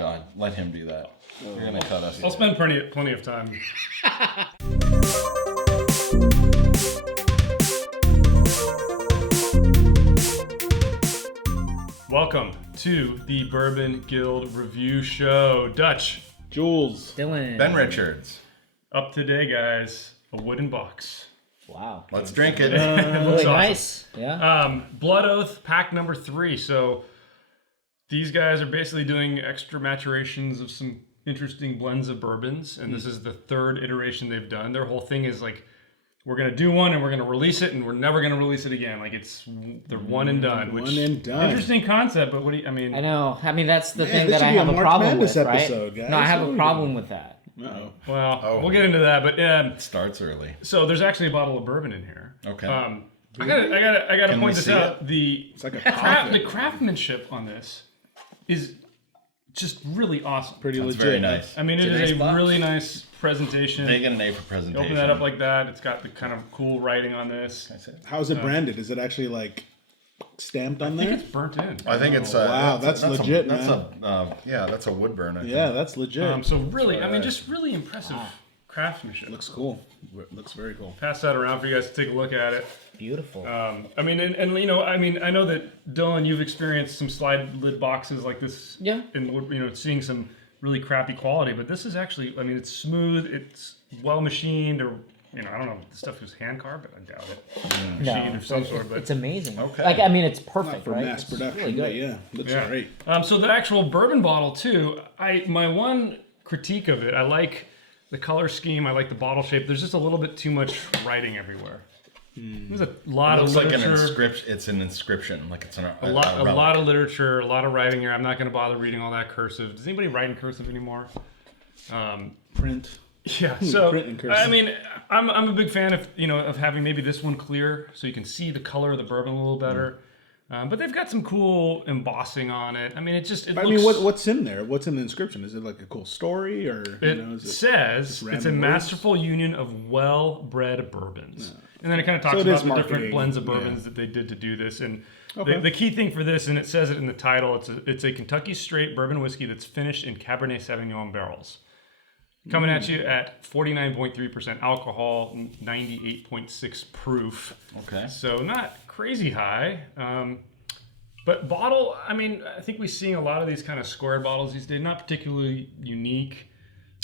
God, let him do that. You're gonna cut us. I'll spend plenty of time. Welcome to the Bourbon Guild Review Show. Dutch, Jules, Dylan, Ben Richards. up today, guys. A wooden box. Wow. Let's drink it. It looks Really awesome. nice. Yeah. Blood Oath Pact number 3. So these guys are basically doing extra maturations of some interesting blends of bourbons, and this is the third iteration they've done. Their whole thing is like, we're gonna do one and we're gonna release it and we're never gonna release it again. Like they're one and done. One and done. Interesting concept, but what do you? I mean, I know. I mean, that's the thing this that I should be have a a March problem Madness with, episode, right? guys. No, I have What a are we problem doing? with that. Uh-oh. well, we'll get into that. But It starts early. so there's actually a bottle of bourbon in here. Okay. I gotta Can we point this see out. The It's like a coffin. the craftsmanship on this is just really awesome. Pretty That's legit. very nice. I mean, it It's a is nice a box. really nice presentation. They get an A for You presentation. open that up like that. It's got the kind of cool writing on this. How is it branded? Is it actually like stamped on I think there? it's burnt in. I think it's Wow, that's legit, that's man. that's a wood burn. I think. Yeah, that's legit. So really, I mean, just really impressive craftsmanship. Looks cool. Looks very cool. Pass that around for you guys to take a look at it. Beautiful. I mean, and you know, I mean, I know that Dylan, you've experienced some slide lid boxes like this. Yeah. And you know, seeing some really crappy quality, but this is actually, I mean, it's smooth, it's well machined, or you know, I don't know if the stuff was hand carved, but I doubt it. no, Machined of some sort, but it's amazing. Okay. Like, I mean, it's Not perfect, for right? mass It's production, really good. but yeah, looks yeah. great. So the actual bourbon bottle too, my one critique of it, I like the color scheme, I like the bottle shape. There's just a little bit too much writing everywhere. There's a lot It of looks like an literature. inscription. It's an inscription, like it's A lot of literature, a lot of writing here. I'm not going to bother reading all that cursive. Does anybody write in cursive anymore? Print. Yeah. So Print in cursive. I mean, I'm a big fan of having maybe this one clear so you can see the color of the bourbon a little better. But they've got some cool embossing on it. I mean, it looks. I mean, what's in there? What's in the inscription? Is it like a cool story, or It says it's a random masterful union of well-bred bourbons. And then it kind of talks So it about is the different marketing, blends of yeah. bourbons that they did to do this. And Okay. the key thing for this, and it says it in the title, it's a Kentucky straight bourbon whiskey that's finished in Cabernet Sauvignon barrels. Coming at you at 49.3% alcohol, 98.6 proof. Okay. So not crazy high. But bottle, I mean, I think we're seeing a lot of these kind of squared bottles these days. Not particularly unique,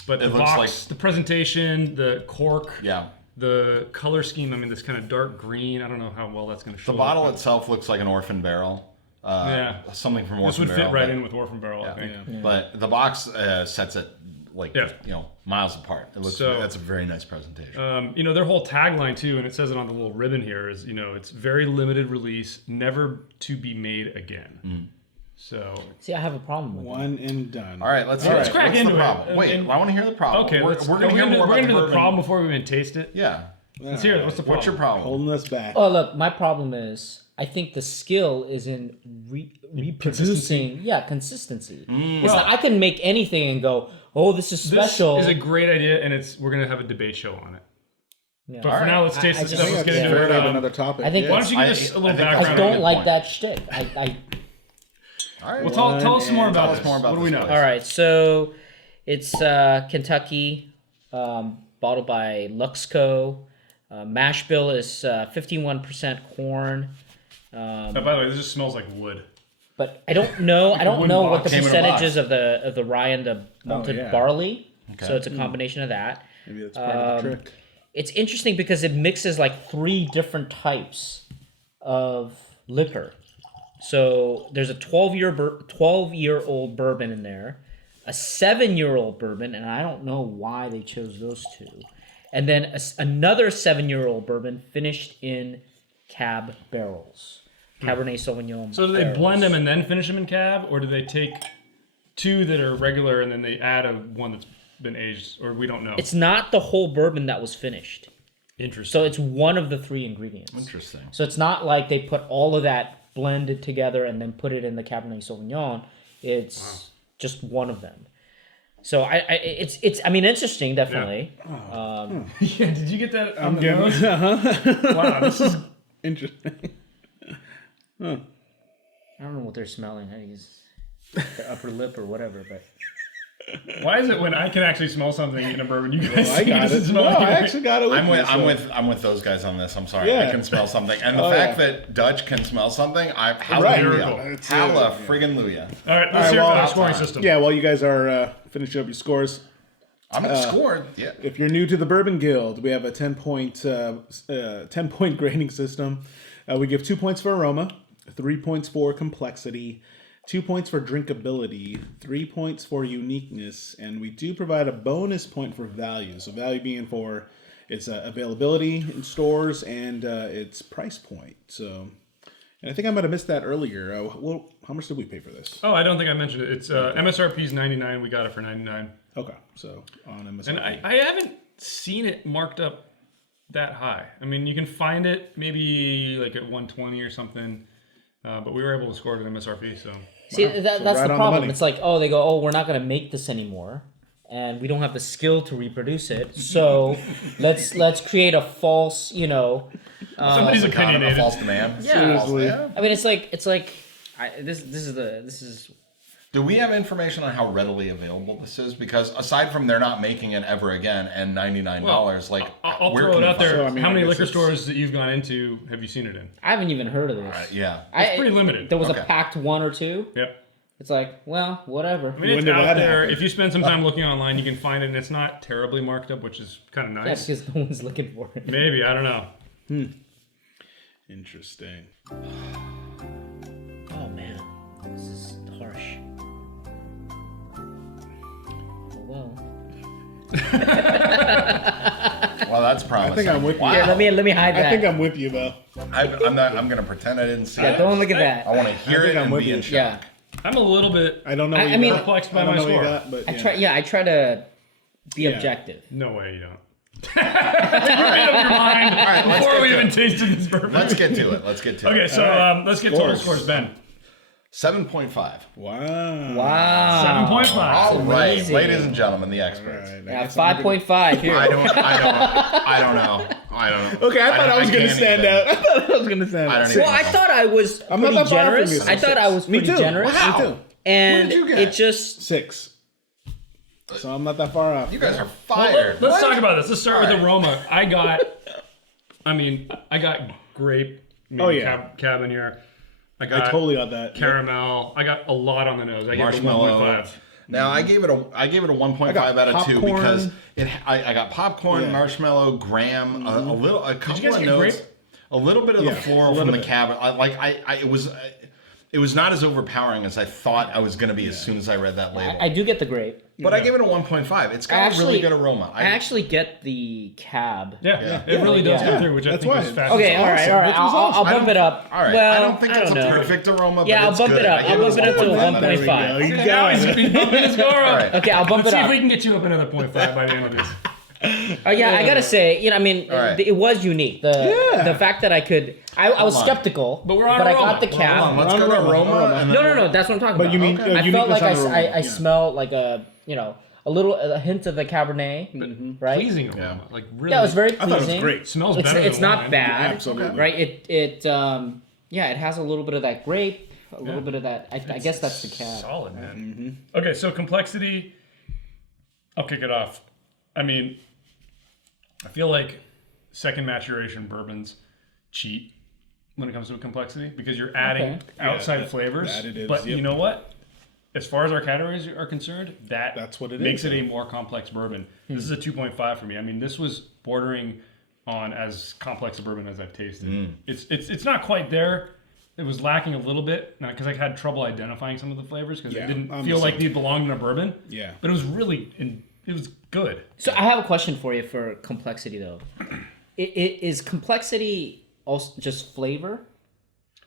but the looks box, like- the presentation, the cork, Yeah. the color scheme. I mean, this kind of dark green. I don't know how well that's going to show The bottle up. itself looks like an orphan barrel. Yeah. Something from This orphan would barrel. fit right but- in with Orphan Barrel, I think. Yeah. But the box sets it like Yeah. miles apart. It looks. So- That's a very nice presentation. You know, their whole tagline too, and it says it on the little ribbon here, is, you know, it's very limited release, never to be made again. So, See, I have a problem with that. one and done. All right, let's let's hear it. crack What's into the it. problem? Wait, And- I want to hear the problem. okay, we're let's going to hear more we're about gonna the do the bourbon. problem before we even taste it. Yeah. Let's hear it. What's the problem? What's your problem? Holding us back. Oh, look, my problem is I think the skill is in reproducing. Yeah, consistency. It's Well- not, I can make anything and go, oh, this is special. This is a great idea, and we're going to have a debate show on it. Yeah. But for now, let's taste I this just- stuff. Let's get yeah. into Fair it. enough, another topic. I think- yeah. Why don't you give us a little I think that's background? I a don't good like point. that shtick. I All right. Well, tell us some more about Tell us this. more about What do we this know? place. All right, so it's Kentucky, bottled by Luxco. Mash bill is 51% corn, Oh, by the way, this just smells like wood. but I don't know. I don't wooden know box. what the Came in a box. percentages of the rye and the malted yeah. barley. Okay. So it's a combination of that. Maybe that's part of the trick. It's interesting because it mixes like 3 different types of liquor. So there's a 12-year-old bourbon in there, a 7-year-old bourbon, and I don't know why they chose those two, and then another 7-year-old bourbon finished in cab barrels, Cabernet Sauvignon. So do they barrels. blend them and then finish them in cab, or do they take 2 that are regular and then they add one that's been aged, or we don't know? It's not the whole bourbon that was finished, Interesting. so it's one of the 3 ingredients. Interesting. So it's not like they put all of that blended together and then put it in the Cabernet Sauvignon. It's just one of them. So it's I mean, interesting, definitely. Yeah, did you get that on the getting- nose? Wow, this is Interesting. I don't know what they're smelling. I think it's their upper lip or whatever, but Why is it when I can actually smell something in a bourbon, you guys I got it. No, I actually got it. I'm with those guys on this. I'm sorry. Yeah. I can smell something, and the fact that Dutch can smell something, Right. halla friggin' Luya. All right, let's hear well, about the scoring system. Yeah, while you guys are finishing up your scores, I'm scored. Yeah. if you're new to the Bourbon Guild, we have a 10-point grading system. We give 2 points for aroma, 3 points for complexity, 2 points for drinkability, 3 points for uniqueness, and we do provide a bonus point for value. So value being for its availability in stores and its price point. So, and I think I might have missed that earlier. Well, how much did we pay for this? Oh, I don't think I mentioned it. It's MSRP is $99. We got it for $99. Okay, so on MSRP. And I haven't seen it marked up that high. I mean, you can find it maybe like at 120 or something, but we were able to score it at MSRP. So See, that's right the on the problem. money. It's like, oh, they go, oh, we're not going to make this anymore, and we don't have the skill to reproduce it. So let's create a false, somebody's A opinionated. false demand. Yeah. Seriously. I mean, it's like this is. Do we have information on how readily available this is? Because aside from they're not making it ever again and $99, like I'll where throw can it you out find there. So, I mean, How I many guess liquor it's- stores that you've gone into have you seen it in? I haven't even heard of this. Yeah. It's pretty limited. There was Okay. a packed 1 or 2. Yep. It's like, well, whatever. I mean, it's When did out that there. happen? If you spend some time looking online, you can find it, and it's not terribly marked up, which is kind of Yeah, nice. because no one's looking for it. Maybe, I don't know. Interesting. Oh man, this is harsh. Oh, well. Well, that's promising. I think I'm with you. Here, let me hide that. I think I'm with you, though. I'm gonna pretend I didn't see Yeah, it. don't look at that. I want to hear think it I'm and with be you. in shock. Yeah, I'm a little bit. I don't know. What I you mean- got. Perplexed by I don't my know what you score. got, but I try to be Yeah. objective. No way you don't. Made up your mind let's before get we to even it. tasted this bourbon. Let's get to it. Okay, so let's get total scores, Ben. 7.5. Wow. Wow. 7.5. All right, amazing. ladies and gentlemen, the All experts. right, I Yeah, guess I'm 5.5 here. I don't know. Okay, I thought I was going to can't stand even. out. I thought I was going to stand I out. don't even Well, I thought I was I'm not pretty that far from generous. you. I thought I was Me pretty too. generous. Wow. Me too. And What did you get? it just 6. So I'm not that far off. You guys are Well, fired. let's talk about this. Let's start with All right. aroma. I got grape. Oh, yeah. Cab in here. I I got totally got that. caramel. I got a lot on the nose. I gave it a Marshmallow. 1.5. Now I gave it a 1.5 got out of 2 popcorn. because I got popcorn, Yeah. marshmallow, graham, a couple guys of get notes, grape? a little bit of Yeah, the floral a from little the bit. cab. It was not as overpowering as I thought I was going to be as soon as I read that label. I do get the grape. But I gave it a 1.5. It's got a really good aroma. I actually get the cab. Yeah, it really does Yeah. come through, which I That's think why. is fascinating. Okay, all right. Which was I'll awesome. bump it up. All right, Well, I don't think it's a know. perfect aroma, but Yeah, I'll it's bump good. it up. I I'll give bump it up to 1.5. 1.5. There we go. You Now got he's it. bumping his score up. right. Okay, I'll bump Let's it see up. if we can get you up another 0.5 by the end of this. Yeah, I gotta say, I mean, right. it was unique. The fact that I was on. skeptical, But we're on I aroma. got the Hold cab. on, let's go to Aroma. aroma. And then No, that's what I'm talking But about. you mean I felt uniqueness like on aroma. I smelled like a a hint of the Cabernet, right? Pleasing aroma. Like really. Yeah, it was very I pleasing. thought it was great. Smells It's better it's than not wine. bad, Absolutely. right? It has a little bit of that grape, a little bit of that. I guess that's the cab. Solid, man. Okay, so complexity. I'll kick it off. I mean, I feel like second maturation bourbons cheat when it comes to complexity because you're adding Okay. outside flavors. additives, But you yep. know what? As far as our categories are concerned, That's what it makes is. it a more complex bourbon. This is a 2.5 for me. I mean, this was bordering on as complex a bourbon as I've tasted. It's not quite there. It was lacking a little bit because I had trouble identifying some of the flavors because Yeah, it didn't I'm feel the like same. they belonged in a bourbon. Yeah. But it was really, it was good. So I have a question for you for complexity though. Is complexity also just flavor?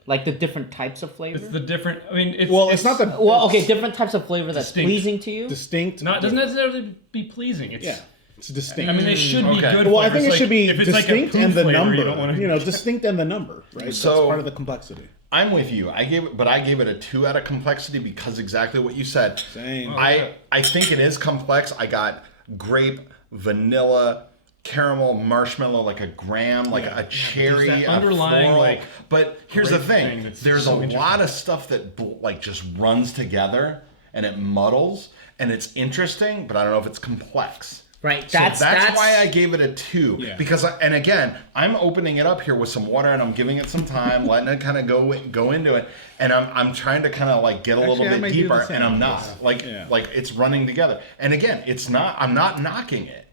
Like the different types of flavor? It's the different. I mean, It's not the Well, okay, different types of flavor that's Distinct. pleasing to you. distinct. not doesn't necessarily be pleasing. It's Yeah, it's distinct. I mean, they should be Okay. good. well, I flavors. think it Like, should be if it's like a distinct poop and the flavor, number. You don't want to. Distinct and the number, right? So- That's part of the complexity. I'm with you. I gave it a 2 out of complexity because exactly what you said. Same. I think it is complex. I got grape, vanilla, caramel, marshmallow, like a graham, like a cherry, that a underlying, floral. like, But here's the grape thing: thing that's there's so a interesting. lot of stuff that like just runs together, and it muddles and it's interesting, but I don't know if it's complex. Right. So that's why I gave it a 2 because and again, I'm opening it up here with some water and I'm giving it some time, letting it kind of go into it, and I'm trying to kind of like get a little bit deeper, and I'm not like it's running together. And again, I'm not knocking it.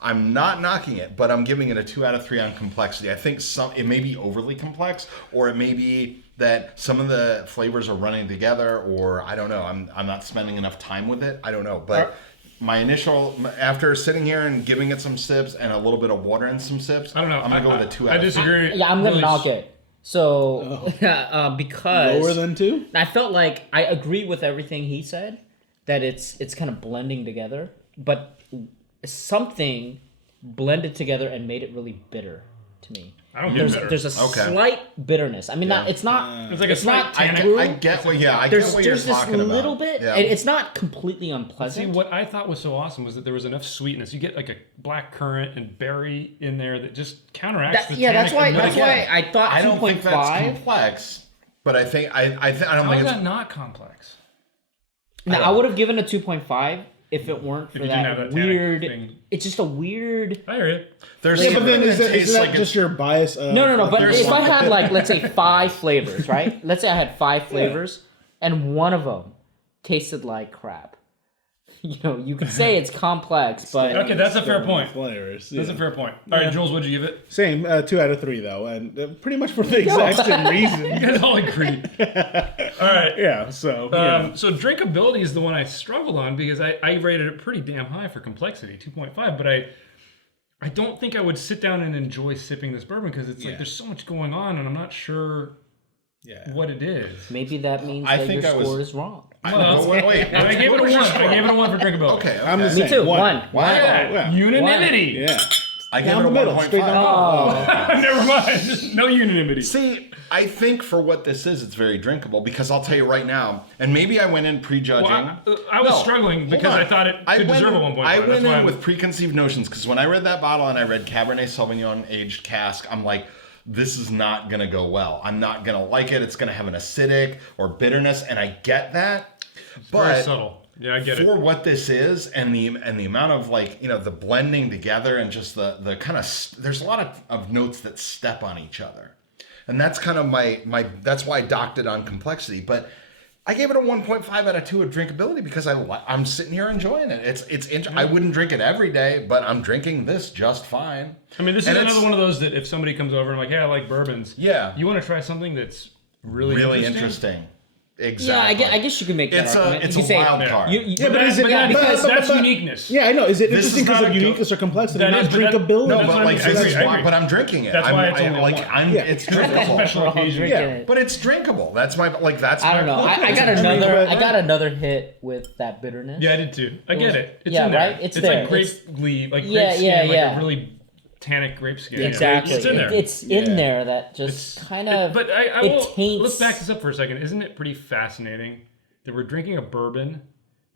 I'm not knocking it, but I'm giving it a 2 out of 3 on complexity. I think it may be overly complex, or it may be that some of the flavors are running together, or I don't know. I'm not spending enough time with it. I don't know, but. My initial, after sitting here and giving it some sips and a little bit of water and some sips, I don't know. I'm going to go with a 2 out of 3. I disagree. Yeah, I'm gonna knock it. So because Lower than 2? I felt like I agree with everything he said, that it's kind of blending together, but something blended together and made it really bitter to me. I don't get bitter. There's a slight bitterness. I mean, it's not. It's like a slight tannic. I get what you're There's talking this about. little bit, Yeah. and it's not completely See, unpleasant. what I thought was so awesome was that there was enough sweetness. You get like a black currant and berry in there that just counteracts the tannic. That's why again, I thought I don't think that's 2.5. complex, but I think I don't How think is it's that not complex? Now, I would have given a 2.5 if it weren't for you didn't have that that tannic weird. thing. It's just a weird. I hear you. there's Yeah, but then is that tastes like just your bias? No. But There's if I one- had like, let's say 5 flavors, right? Let's say I had 5 flavors, and one of them tasted like crap. You could say it's complex, but Okay, that's a fair point. Flavors. That's a fair point. All right, Jules, what'd you give it? Same, 2 out of 3 though, and pretty much for the exact same reason. You guys all agreed. All right. Yeah. So. Yeah. So drinkability is the one I struggled on because I rated it pretty damn high for complexity, 2.5. But I don't think I would sit down and enjoy sipping this bourbon because it's like there's so much going on and I'm not sure what it is. maybe that means I that think your I was- score is wrong. wait. I gave it a 1. I gave it a 1 for drinkability. Okay. I'm the Me same. too. One. Yeah. Unanimity. Yeah. I give Down it the a middle, straight 1.5. down. Never mind. No unanimity. See, I think for what this is, it's very drinkable because I'll tell you right now, and maybe I went in prejudging. Well, I was struggling hold because on. I thought it could deserve a 1.5. I That's went why in I'm- with preconceived notions because when I read that bottle and I read Cabernet Sauvignon aged cask, I'm like, this is not going to go well. I'm not going to like it. It's going to have an acidic or bitterness, and I get that. very But subtle. Yeah, I get it. for what this is and the amount of the blending together and just the kind of there's a lot of notes that step on each other, and that's kind of my that's why I docked it on complexity. But I gave it a 1.5 out of 2 of drinkability because I'm sitting here enjoying it. I wouldn't drink it every day, but I'm drinking this just fine. I mean, this is And another one of those that if somebody comes over and like, hey, I like bourbons. Yeah. You want to try something that's really interesting. Yeah, Exactly. I guess you can make that It's argument. it's You a can say, wild card. Yeah, but is it? because but- that's but- uniqueness. Yeah, I know. Is it This is interesting because not of a uniqueness or complexity, That not is, but that- drinkability? no, No, That's but what I like mean. I this agree, is I why, agree. but I'm drinking it. That's why it's only one. Yeah. It's It's a drinkable. special We're all occasion. drinking Yeah. it. But it's drinkable. That's my I don't know. I got another hit with that bitterness. Yeah, I did too. I get it. It's Yeah, in there. right? It's It's there. like grape It's- leaf, like Yeah, grape skin, yeah, like yeah. a really tannic grape skin. Exactly. It's in there. It's in there that just kind of. But I it will, taints. let's back this up for a second. Isn't it pretty fascinating that we're drinking a bourbon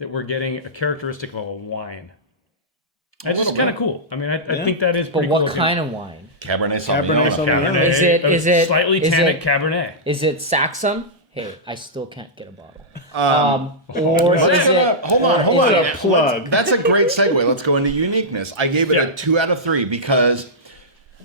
that we're getting a characteristic of a wine? That's just kind of cool. I mean, I think that is But pretty what cool. kind of wine? Cabernet Sauvignon. Cabernet Sauvignon. Cabernet, Is it slightly is tannic it- Cabernet? Is it Saxum? Hey, I still can't get a bottle. Or Let's is go it? to- hold on. is it a plug? That's a great segue. Let's go into uniqueness. I gave it Yeah. a 2 out of 3 because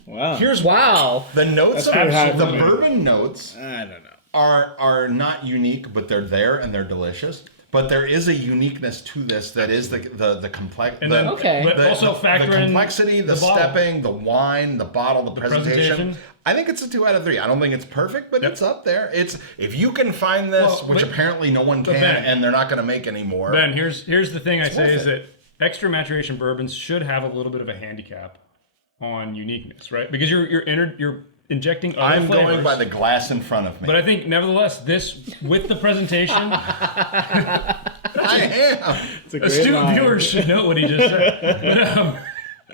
Wow. here's Wow. the notes That's pretty high of the for me. bourbon notes I don't know. are not unique, but they're there and they're delicious. But there is a uniqueness to this that is the complex. And then, Okay. but also factor the in complexity, the bottle. stepping, the wine, the bottle, the presentation. presentation. I think it's a 2 out of 3. I don't think it's perfect, but it's up there. It's if you can find this, Well, which but- apparently no one but can, Ben- and they're not going to make anymore. Ben, here's the thing I say worth is it. that extra maturation bourbons should have a little bit of a handicap on uniqueness, right? Because you're injecting other I'm flavors. going by the glass in front of me. But I think, nevertheless, this with the presentation, I am. It's a great astute line. viewers should know what he just said.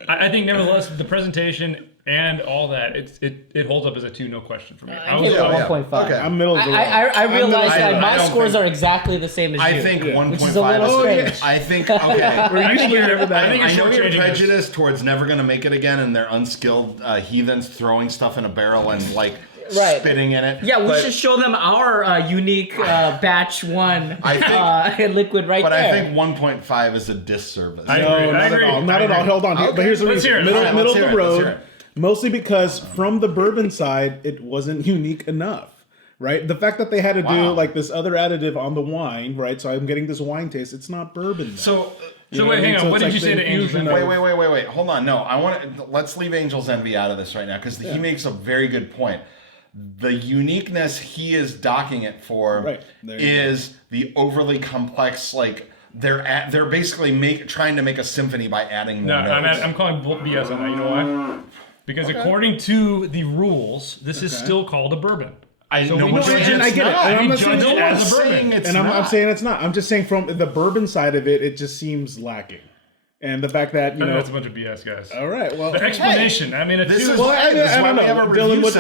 But, I think, nevertheless, the presentation and all that, it holds up as a 2, no question for me. I gave it yeah, a yeah. 1.5. Okay. I'm middle of the road. I realized I that my don't scores think- are exactly the same as you. I think 1.5 Which is a little is strange. I think okay. We're I think usually you're- never that. I think I you're know you're shortchanging us. prejudiced towards never going to make it again, and they're unskilled heathens throwing stuff in a barrel and like spitting in it. Yeah, we should show them our unique batch 1 liquid right there. But I think 1.5 is a disservice. I agree. Not at all. Hold on. Okay. But here's the Let's reason. hear it. Middle of the Let's hear road. it. Mostly because from the bourbon side, it wasn't unique enough. Right, the fact that they had to do like this other additive on the wine, right? So I'm getting this wine taste. It's not bourbon. Though. So wait, hang on. What did you say to Angel's Envy? Wait. Hold on. No, let's leave Angel's Envy out of this right now because he makes a very good point. The uniqueness he is docking it for is the overly complex, like they're basically trying to make a symphony by adding more notes. I'm calling BS on that. You know why? Because according to the rules, this is still called a bourbon. I get it. And I'm not saying it as a bourbon. I'm saying it's not. I'm just saying from the bourbon side of it, it just seems lacking. And the fact that, you know... That's a bunch of BS, guys. All right, well... The explanation, I mean... I don't know. Dylan, what's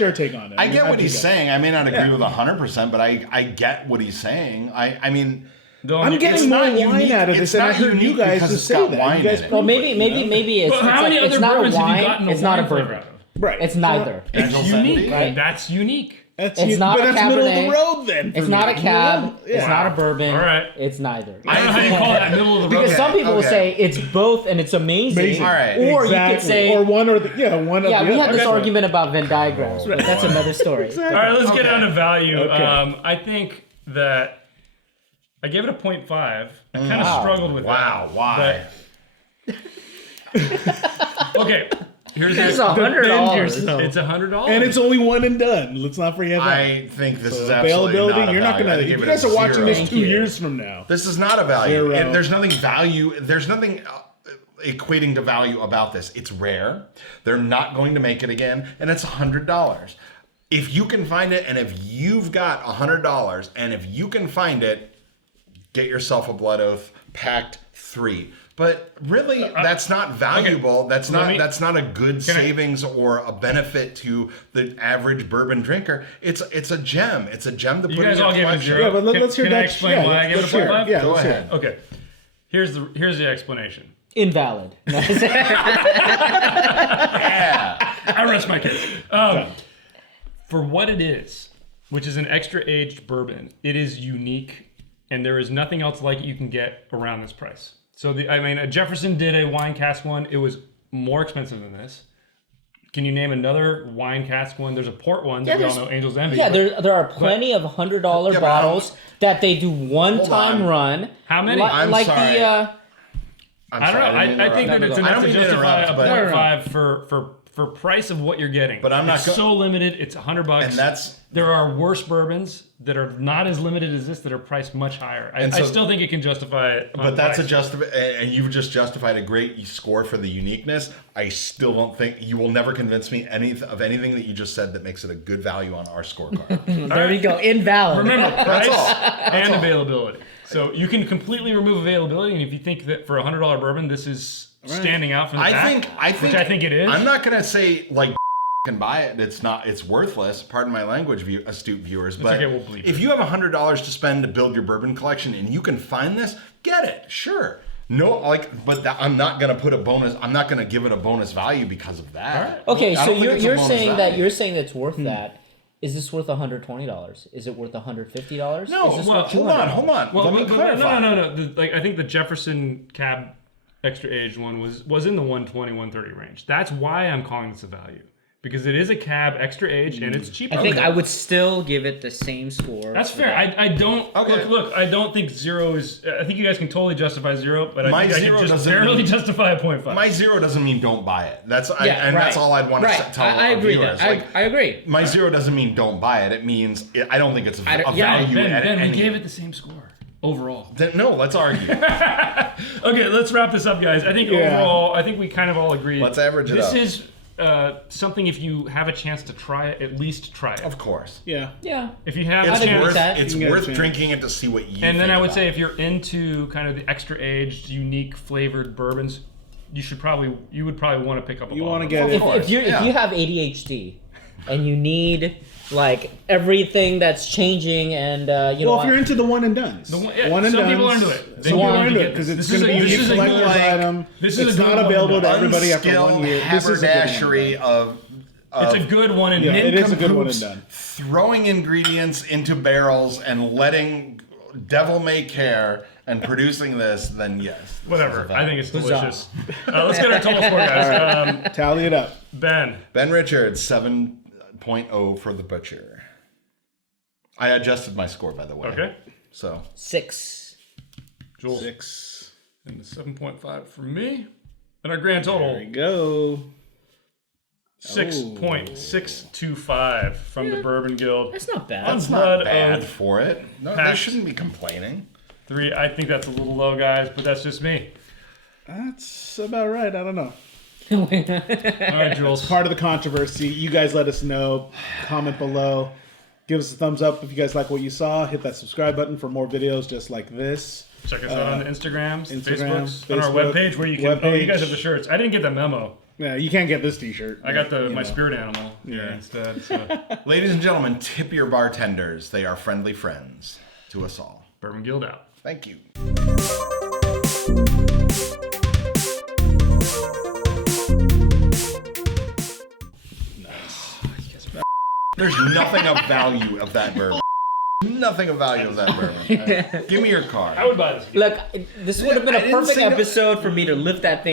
your take on it? I get what he's saying. I may not agree with 100%, but I get what he's saying. I mean... I'm getting more wine out of this, and I heard you guys just say that. Well, maybe it's not a wine. It's not a bourbon. Right. It's neither. It's unique. Right? That's unique. It's not a Cabernet. That's middle of the road then. It's not a cab. It's not a bourbon. All right. It's neither. I don't know how you call that middle of the road. Because some people will say it's both and it's amazing. All right. Or you could say... Or one or the... Yeah, one of the... Yeah, we had this argument about Venn diagrams, but that's another story. All right, let's get down to value. I think that... I gave it a 0.5. I kind of struggled with that. Wow, why? Okay. Here's $100. It's $100. And it's only one and done. Let's not forget that. I think this is absolutely not a value. You're not going to... You guys are watching this 2 years from now. This is not a value. There's nothing value... There's nothing equating to value about this. It's rare. They're not going to make it again. And it's $100. If you can find it, and if you've got $100, and if you can find it, get yourself a Blood Oath Pact 3. But really, that's not valuable. Okay. That's not a good savings or a benefit to the average bourbon drinker. It's a gem. It's a gem to put in your collection. Yeah, but let's hear that. Can I explain why I gave it a 0.5? Yeah, go ahead. Okay. Here's the explanation. Invalid. Yeah. I rest my case. For what it is, which is an extra aged bourbon, it is unique, and there is nothing else like it you can get around this price. So Jefferson did a wine cask one. It was more expensive than this. Can you name another wine cask one? There's a port one that we all know, Angel's Envy. Yeah, there are plenty of $100 bottles that they do one-time run. How many? I'm sorry. I don't know. I think that it's enough to justify a 0.5 for price of what you're getting. But I'm not so limited. It's $100. And there are worse bourbons that are not as limited as this that are priced much higher. I still think it can justify it. But that's and you've just justified a great score for the uniqueness. I still don't think you will never convince me of anything that you just said that makes it a good value on our scorecard. There you go. Invalid. Remember, price and availability. So you can completely remove availability, and if you think that for $100 bourbon, this is standing out from the back, which I think it is. I'm not gonna say like can buy it. It's worthless. Pardon my language, astute viewers. But if you have $100 to spend to build your bourbon collection and you can find this, get it. Sure. No, I'm not gonna put a bonus. I'm not gonna give it a bonus value because of that. Right. Okay, so you're saying that it's worth that. Is this worth $120? Is it worth $150? No. Hold on. Well, let me clarify. No. I think the Jefferson Cab extra aged one was in the 120, 130 range. That's why I'm calling this a value. Because it is a cab extra aged and it's cheaper. I think I would still give it the same score. That's fair. I don't look. I don't think 0 is. I think you guys can totally justify 0, but I think I can just barely justify a 0.5. My 0 doesn't mean don't buy it. That's all I'd want to tell I agree. viewers. I agree. My 0 doesn't mean don't buy it. It means I don't think it's a value. Ben, we gave it the same score. Overall. No, let's argue. Okay, let's wrap this up, guys. I think overall, I think we kind of all agree. Let's average it up. This is something, if you have a chance to try it, at least try it. Of course. Yeah. If you have a chance. It's worth drinking it to see what you And then I would say if you're into kind of the extra aged, unique flavored bourbons, you would probably want to pick up a bottle. You want to get it. If you have ADHD and you need like everything that's changing and if you're into the one and dones. Some people are into it. Some people are into it because it's going to be a unique collector's item. It's not available to everybody after 1 year. Haberdashery of It's a good one and Yeah, done. it is a good one and nincompoops done. throwing ingredients into barrels and letting devil may care and producing this, then yes. this is Whatever. a I think it's Huzzah. delicious. Let's get our total score, guys. Tally it up. Ben. Ben Richards, 7.0 for the butcher. I adjusted my score, by the way. Okay. So 6. Jules. 6. And the 7.5 for me. And our grand There total, we go. 6.625 from the Bourbon Guild. That's not bad. that's Blood not bad Oath for it. No, they Pact. shouldn't be complaining. 3. I think that's a little low, guys, but that's just me. That's about right. I don't know. All right, Jules. Part of the controversy. You guys let us know. Comment below. Give us a thumbs up if you guys like what you saw. Hit that subscribe button for more videos just like this. Check us out on the Instagrams, Instagram, Facebooks, on our Facebook, webpage where you can. Oh, you guys have the shirts. I didn't get the memo. Yeah, you can't get this T-shirt. I got You my know. spirit animal here Yeah. instead. So. Ladies and gentlemen, tip your bartenders. They are friendly friends to us all. Bourbon Guild out. Thank you. There's nothing of value of that bourbon. Nothing of value of that bourbon. Give me your card. I would buy this. Look, this would have been I a didn't perfect say no- episode for me to lift that thing